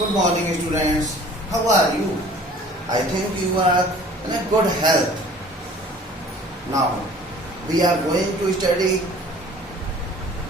Good morning, students. How are you? I think you are in a good health. Now, we are going to study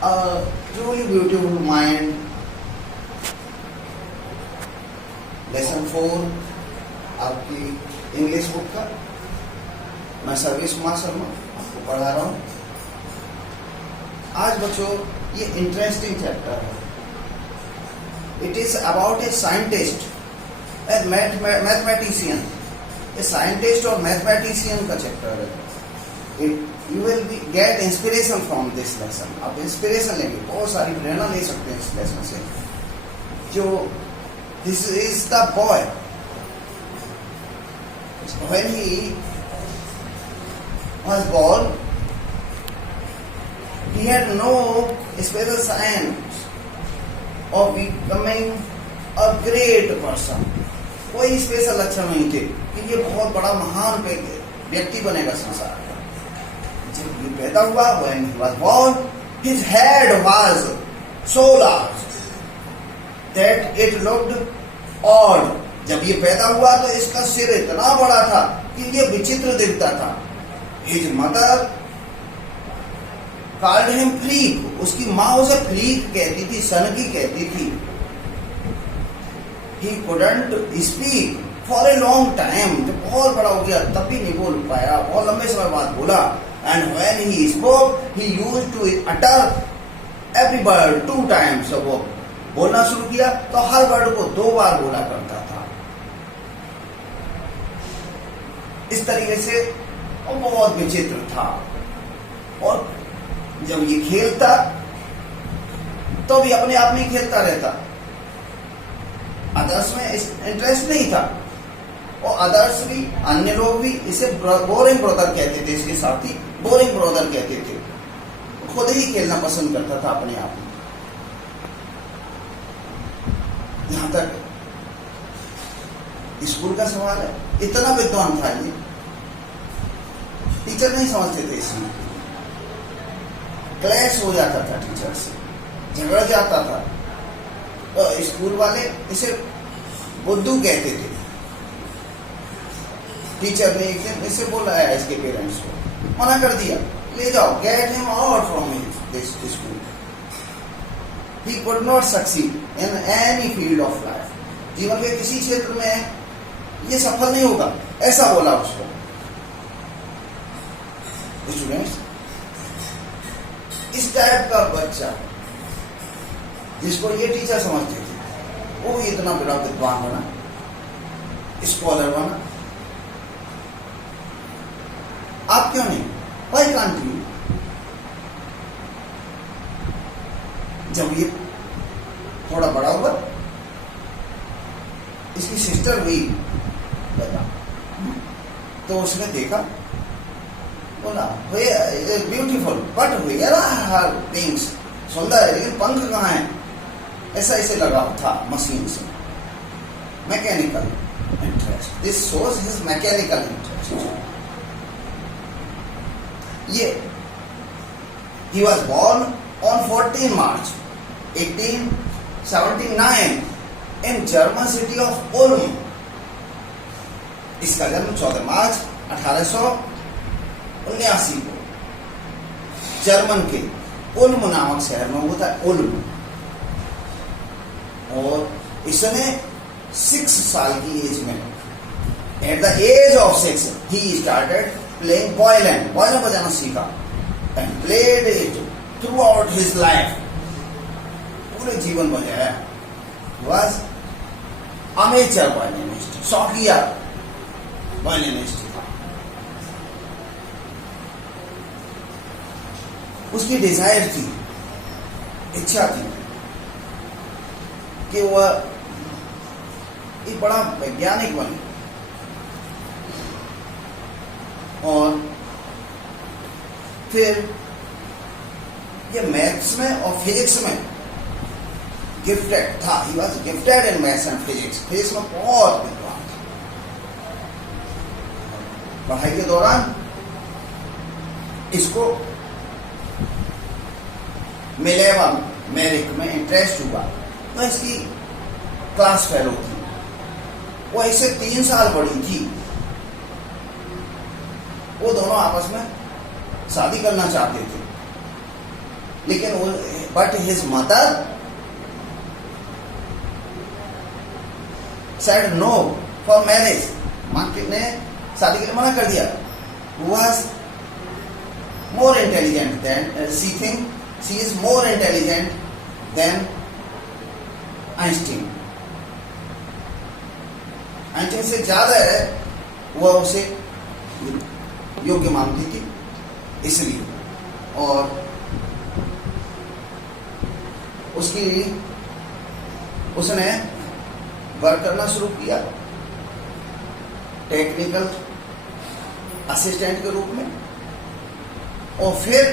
a truly beautiful mind. Lesson 4 आपकी English book का मैं service Kumar Sharma आपको पढ़ा रहा हूँ। आज बच्चों ये इंटरेस्टिंग चैप्टर है। It is about a scientist, A mathematician, a scientist और मैथमेटिशियन का चैप्टर है। You will be get inspiration from this lesson. आप इंस्पिरेशन लेंगे, बहुत सारी प्रेरणा ले सकते हैं इस लेसन से। जो this is the boy when he was born, he had no special science of becoming a great person. कोई स्पेशल लक्षण नहीं थे कि ये बहुत बड़ा महान व्यक्ति बनेगा संसार का। जब ये पैदा हुआ, when he was born, his head was so large that it looked odd. जब ये पैदा हुआ तो इसका सिर इतना बड़ा था कि ये विचित्र दिखता था। His mother called him freak. उसकी माँ उसे फ्रीक कहती थी, सनकी कहती थी। He couldn't speak for a long time. जब बहुत बड़ा हो गया तब भी नहीं बोल पाया, बहुत लंबे समय बाद बोला। And when he spoke, he used to utter every word 2 times. So वो बोलना शुरू किया तो हर वर्ड को 2 बार बोला करता था। इस तरीके से वो बहुत विचित्र था। और जब ये खेलता तो भी अपने आप में खेलता रहता, अदर्स में इंटरेस्ट नहीं था। और अदर्स भी, अन्य लोग भी इसे बोरिंग ब्रदर कहते थे, इसके साथी बोरिंग ब्रदर कहते थे। खुद ही खेलना पसंद करता था अपने आप में। यहां तक स्कूल का सवाल है, इतना विद्वान था ये, टीचर नहीं समझते थे इसमें। क्लैश हो जाता था टीचर से, झगड़ जाता था। तो स्कूल वाले इसे बुद्धू कहते थे। टीचर ने एक दिन इसे बुलाया, इसके पेरेंट्स को मना कर दिया, ले जाओ, get him out from this school. He could not succeed in any field of life. जीवन के किसी क्षेत्र में ये सफल नहीं होगा, ऐसा बोला उसको। स्टूडेंट्स, इस टाइप का बच्चा जिसको ये टीचर समझते थे, वो इतना बड़ा विद्वान बना, स्कॉलर बना। आप क्यों नहीं? Why can't you? जब ये थोड़ा बड़ा हुआ, इसकी सिस्टर हुई पैदा, तो उसने देखा, बोला beautiful but where are her wings, सुंदर है लेकिन पंख कहाँ है? ऐसा इसे लगा था मशीन से। Mechanical interest, this shows his mechanical interest. ये ही was born on 14 March 1879 in German city of Ulm. इसका जन्म 14 मार्च 1879 को जर्मन के उल्म नामक शहर में हुआ था, उल्म। और इसने 6 साल की एज में, at the age of 6, he started playing violin बजाना सीखा, and played it throughout his life. पूरे जीवन बजाया। was amateur violinist, शौकिया violinist था। उसकी डिजायर थी, इच्छा थी कि वह एक बड़ा वैज्ञानिक बने और फिर ये मैथ्स में और फिजिक्स में गिफ्टेड था। He was gifted in maths and physics. Physics में बहुत विद्वान था। पढ़ाई के दौरान इसको मिलेवा मेरिक में इंटरेस्ट हुआ, तो इसकी क्लास फेलो थी, वो इससे 3 साल बड़ी थी। वो दोनों आपस में शादी करना चाहते थे, लेकिन वो but his mother said no for marriage. माँ ने शादी के लिए मना कर दिया। Was more intelligent than she is more intelligent than Einstein. Einstein से ज्यादा है वह उसे योग्य मानती थी, इसलिए। और उसने वर्क करना शुरू किया टेक्निकल असिस्टेंट के रूप में, और फिर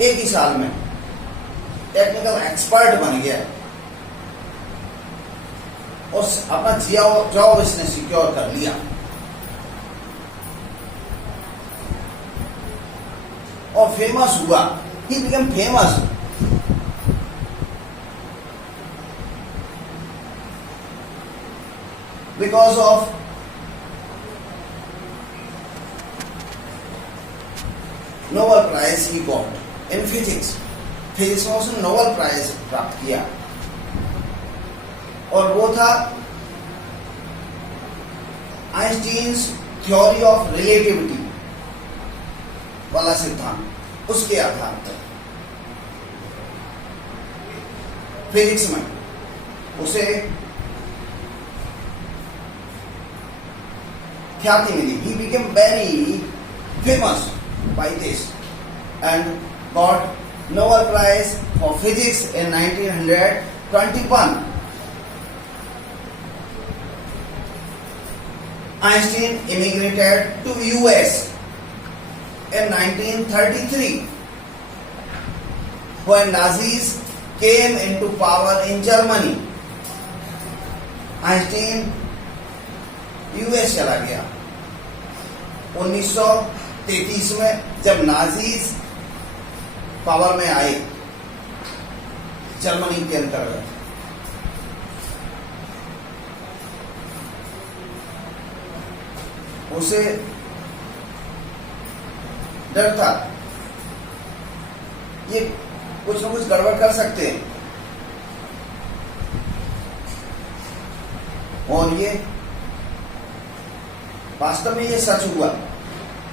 एक ही साल में टेक्निकल एक्सपर्ट बन गया और अपना जॉब इसने सिक्योर कर लिया। और फेमस हुआ, he become famous because of Nobel Prize he got in physics। Physics में उसने नोबेल प्राइज प्राप्त किया, और वो था आइंस्टीन्स थ्योरी ऑफ रिलेटिविटी वाला सिद्धांत, उसके आधार पर फिजिक्स में उसे ख्याति मिली। He became very famous by this and got Nobel Prize for Physics in 1921. Einstein immigrated to US in 1933 when Nazis came into power in Germany। Einstein US चला गया 1933 में, जब नाजीज पावर में आए जर्मनी के अंतर्गत। उसे डर था ये कुछ न कुछ गड़बड़ कर सकते हैं, और ये वास्तव में ये सच हुआ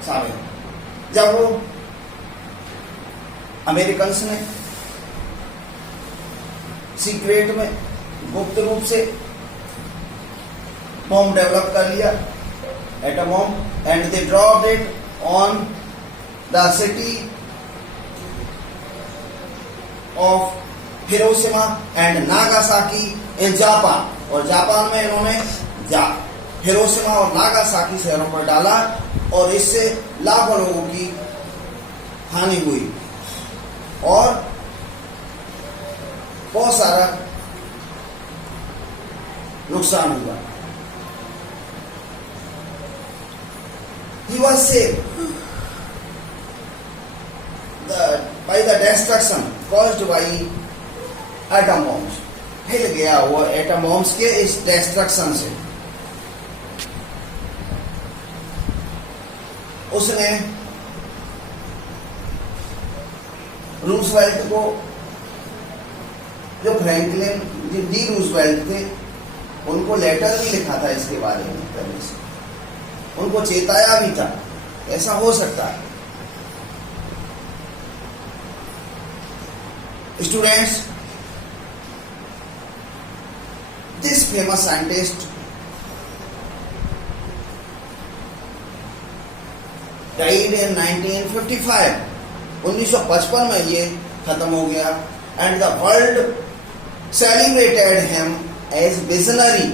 साबित जब वो अमेरिकन्स ने सीक्रेट में गुप्त रूप से बॉम्ब डेवलप कर लिया, atom bomb, and they dropped it on the city of Hiroshima and Nagasaki in Japan. और जापान में इन्होंने हिरोशिमा और नागासाकी शहरों पर डाला, और इससे लाखों लोगों की हानि हुई और बहुत सारा नुकसान हुआ। He was saved by the destruction caused by atom bombs। हिल गया वो एटम बॉम्ब्स के इस डिस्ट्रक्शन से। उसने रूजवेल्ट को, जो फ्रैंकलिन डी रूजवेल्ट थे, उनको लेटर भी लिखा था इसके बारे में पहले से, उनको चेताया भी था ऐसा हो सकता है। Students, this famous scientist died in 1955। 1955 में ये खत्म हो गया, and the world celebrated him as visionary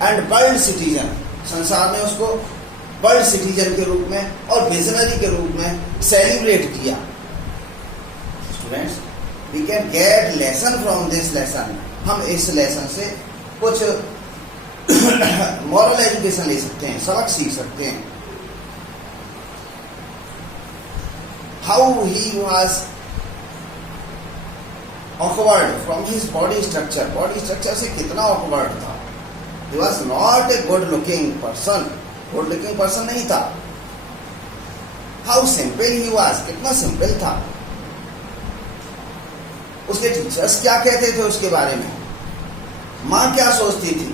and world citizen। संसार ने उसको वर्ल्ड सिटीजन के रूप में और विजनरी के रूप में सेलिब्रेट किया। Students, we can get lesson from this lesson. हम इस लेसन से कुछ मॉरल एजुकेशन ले सकते हैं, सबक सीख सकते हैं। How he was awkward from his body structure. Body structure से कितना awkward था. He was not a good looking person. Good looking person नहीं था. How simple he was. कितना simple था. उसके टीचर्स क्या कहते थे उसके बारे में, माँ क्या सोचती थी,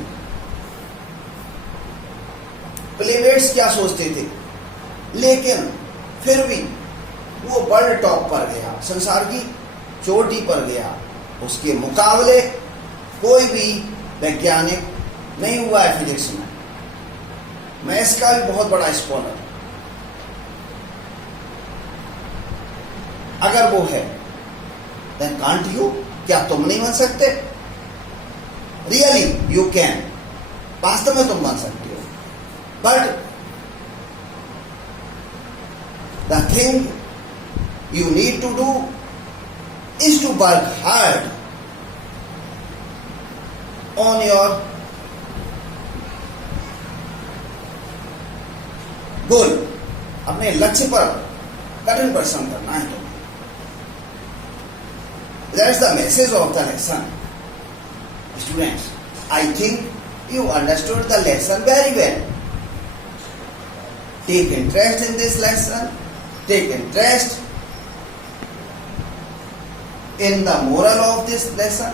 प्लेमेट्स क्या सोचते थे, लेकिन फिर भी वो वर्ल्ड टॉप पर गया, संसार की चोटी पर गया. उसके मुकाबले कोई भी वैज्ञानिक नहीं हुआ है फिजिक्स में. मैथ्स का भी बहुत बड़ा स्कॉलर अगर वो है, then can't you? क्या तुम नहीं बन सकते? Really, you can. वास्तव में तुम बन सकते हो. But the thing you need to do is to work hard on your goal. अपने लक्ष्य पर कठिन परिश्रम करना है. That's the message of the lesson. Students, I think you understood the lesson very well. Take interest in this lesson. Take interest in the moral of this lesson.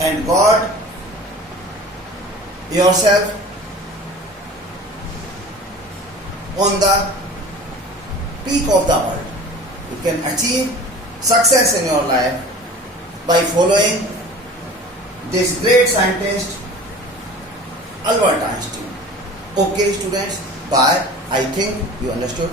And God yourself on the peak of the world. You can achieve success in your life by following this great scientist Albert Einstein. Okay students, bye. I think you understood.